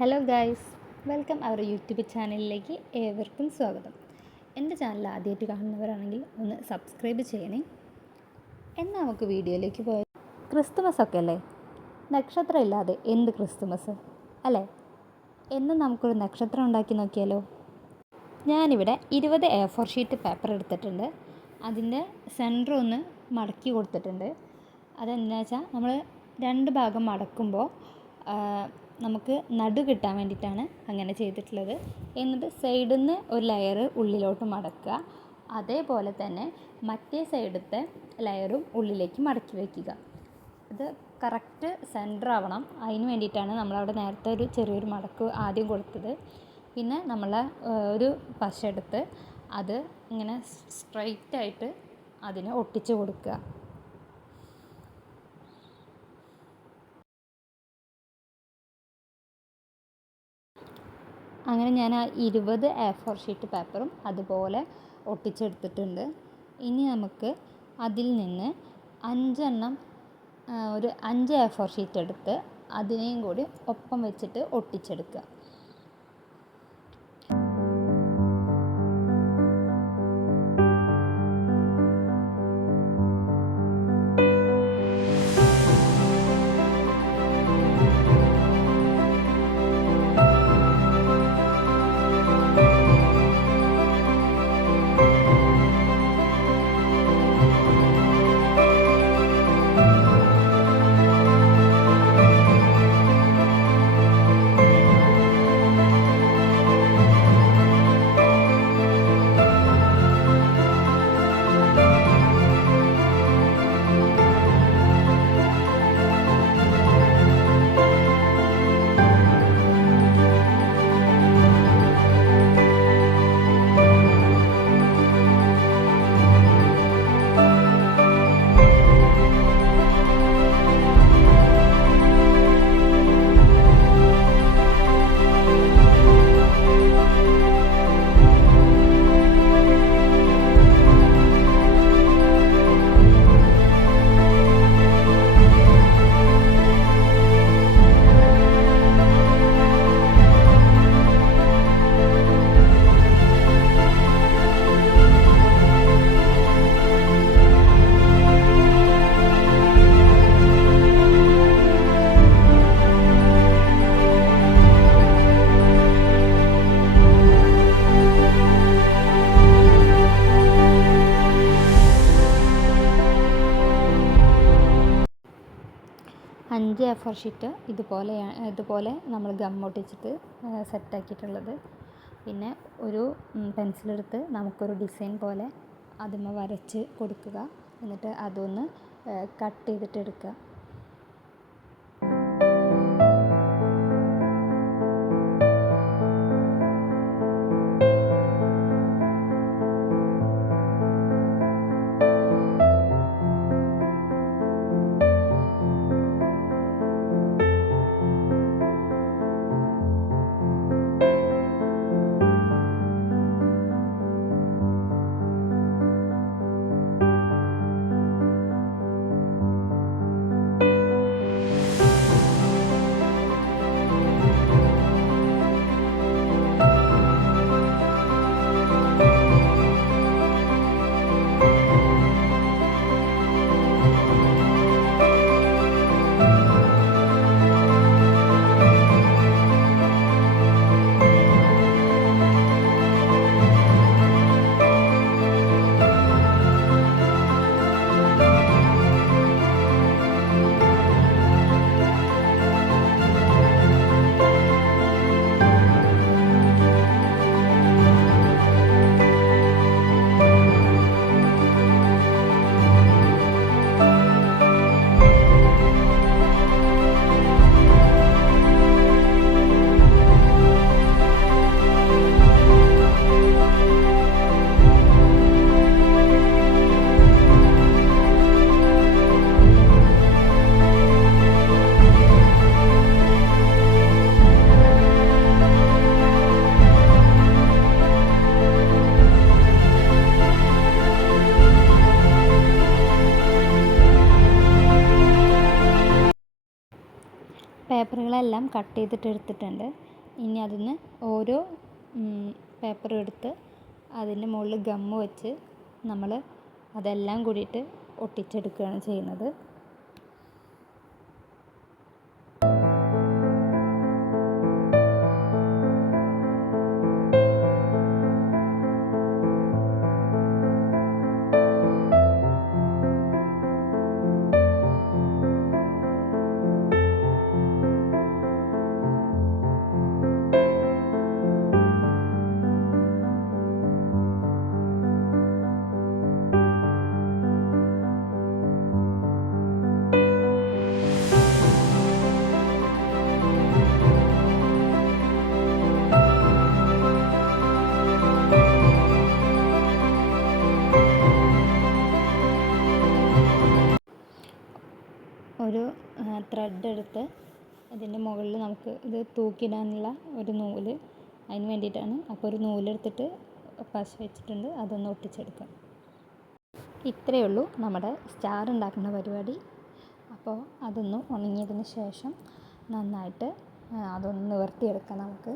Hello guys, welcome our YouTube ചാനലിലേക്ക് ഏവർക്കും സ്വാഗതം. എൻ്റെ ചാനൽ ആദ്യമായിട്ട് കാണുന്നവരാണെങ്കിൽ ഒന്ന് സബ്സ്ക്രൈബ് ചെയ്യണേ. എന്നാൽ നമുക്ക് വീഡിയോയിലേക്ക് പോയാൽ, ക്രിസ്തുമസ് ഒക്കെ അല്ലേ? നക്ഷത്രം ഇല്ലാതെ എന്ത് ക്രിസ്തുമസ് അല്ലേ? എന്ന് നമുക്കൊരു നക്ഷത്രം ഉണ്ടാക്കി നോക്കിയാലോ? ഞാനിവിടെ 20 A4 ഷീറ്റ് പേപ്പർ എടുത്തിട്ടുണ്ട്. അതിൻ്റെ സെൻറ്റർ ഒന്ന് മടക്കി കൊടുത്തിട്ടുണ്ട്. അതെന്താ വെച്ചാൽ നമ്മൾ രണ്ട് ഭാഗം മടക്കുമ്പോൾ നമുക്ക് നടു കിട്ടാൻ വേണ്ടിയിട്ടാണ് അങ്ങനെ ചെയ്തിട്ടുള്ളത്. എന്നിട്ട് സൈഡിൽ നിന്ന് ഒരു ലെയർ ഉള്ളിലോട്ട് മടക്കുക. അതേപോലെ തന്നെ മറ്റേ സൈഡത്തെ ലെയറും ഉള്ളിലേക്ക് മടക്കി വയ്ക്കുക. ഇത് കറക്റ്റ് സെൻറ്റർ ആവണം. അതിന് വേണ്ടിയിട്ടാണ് നമ്മളവിടെ നേരത്തെ ഒരു ചെറിയൊരു മടക്ക് ആദ്യം കൊടുത്തത്. പിന്നെ നമ്മൾ ഒരു പശ എടുത്ത് അത് ഇങ്ങനെ സ്ട്രൈറ്റായിട്ട് അതിന് ഒട്ടിച്ച് കൊടുക്കുക. അങ്ങനെ ഞാൻ ആ 20 A4 ഷീറ്റ് പേപ്പറും അതുപോലെ ഒട്ടിച്ചെടുത്തിട്ടുണ്ട്. ഇനി നമുക്ക് അതിൽ നിന്ന് 5 എണ്ണം ഒരു 5 A4 ഷീറ്റ് എടുത്ത് അതിനെയും കൂടി ഒപ്പം വെച്ചിട്ട് ഒട്ടിച്ചെടുക്കുക. അഞ്ച് A4 ഷീറ്റ് ഇതുപോലെ നമ്മൾ ഗമ്മൊട്ടിച്ചിട്ട് സെറ്റാക്കിയിട്ടുള്ളത്. പിന്നെ ഒരു പെൻസിലെടുത്ത് നമുക്കൊരു ഡിസൈൻ പോലെ അതിന്മേൽ വരച്ച് കൊടുക്കുക. എന്നിട്ട് അതൊന്ന് കട്ട് ചെയ്തിട്ട് എടുക്കുക. പേപ്പറുകളെല്ലാം കട്ട് ചെയ്തിട്ട് എടുത്തിട്ടുണ്ട്. ഇനി അതിന് ഓരോ പേപ്പറും എടുത്ത് അതിൻ്റെ മുകളിൽ ഗമ്മ് വെച്ച് നമ്മൾ അതെല്ലാം കൂടിയിട്ട് ഒട്ടിച്ചെടുക്കുകയാണ് ചെയ്യുന്നത്. ഒരു ത്രെഡ് എടുത്ത് അതിൻ്റെ മുകളിൽ നമുക്ക് ഇത് തൂക്കിയിടാനുള്ള ഒരു നൂല്, അതിന് വേണ്ടിയിട്ടാണ്. അപ്പോൾ ഒരു നൂലെടുത്തിട്ട് പശ വെച്ചിട്ടുണ്ട്, അതൊന്ന് ഒട്ടിച്ചെടുക്കാം. ഇത്രയേ ഉള്ളൂ നമ്മുടെ സ്റ്റാർ ഉണ്ടാക്കുന്ന പരിപാടി. അപ്പോൾ അതൊന്ന് ഉണങ്ങിയതിന് ശേഷം നന്നായിട്ട് അതൊന്ന് നിവർത്തിയെടുക്കാം നമുക്ക്.